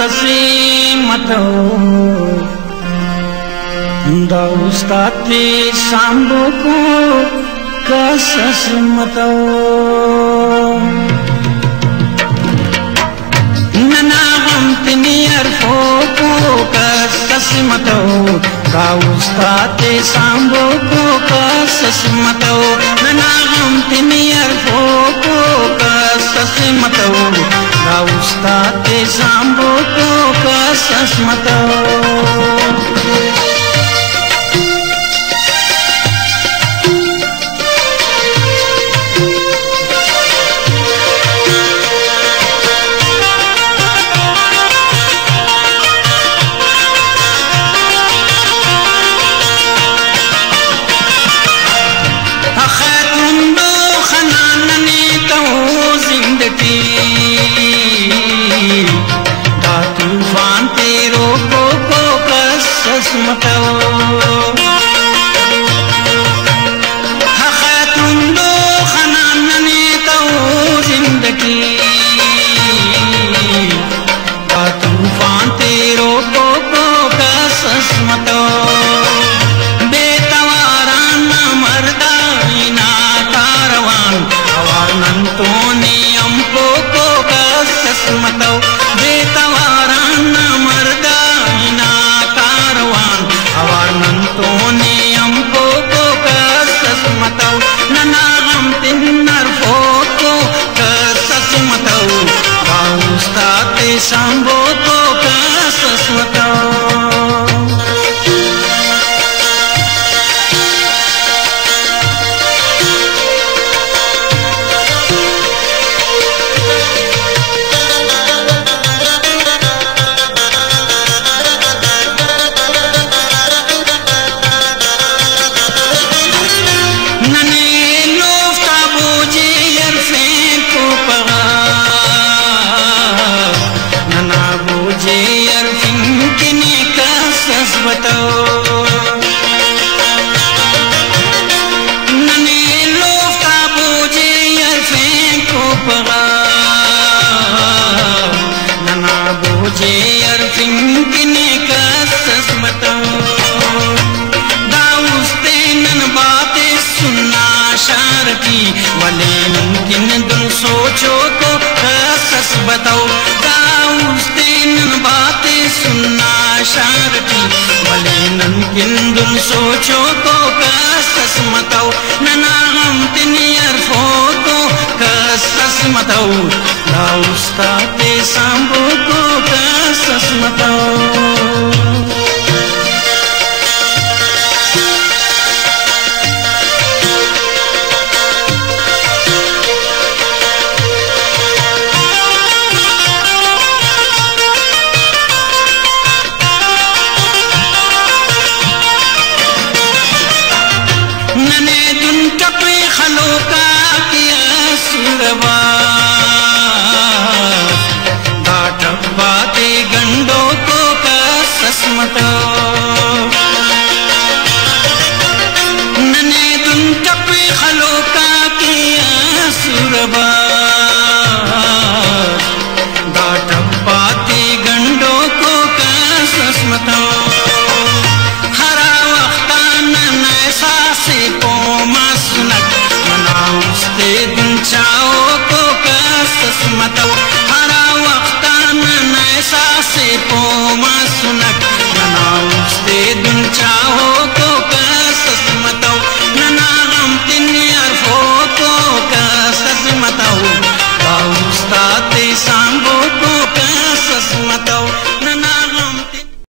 ससी मतौ दा उस्ताते सांबो को कसस मतौ नना हम तिनी अरफो को कसस मतौ दा उस्ताते सांबो को कसस मतौ नना हम तिनी अरफो को कसस मतौ दा उस्ताते सांबो को कसस मतौ सांबो को कसस मतौ वले मुमकिन दुन सोचो तो कसस बताओ दाउस्तीन बातें सुनना शार की वले मुमकिन दुन सोचो तो कसस बताओ नना हम तिनी अरफो को कसस बताओ दाउस्ताते सांबो को कसस बताओ नने दुन टपे खलोका किया सुरबा पाते गंडो को कसस मतौ हरा वक्ता नैसा से पोमा सुनक मनाउस्ते दुन चाओ को कसस मतौ हरा वक्ता नैसा से पोमा सुनक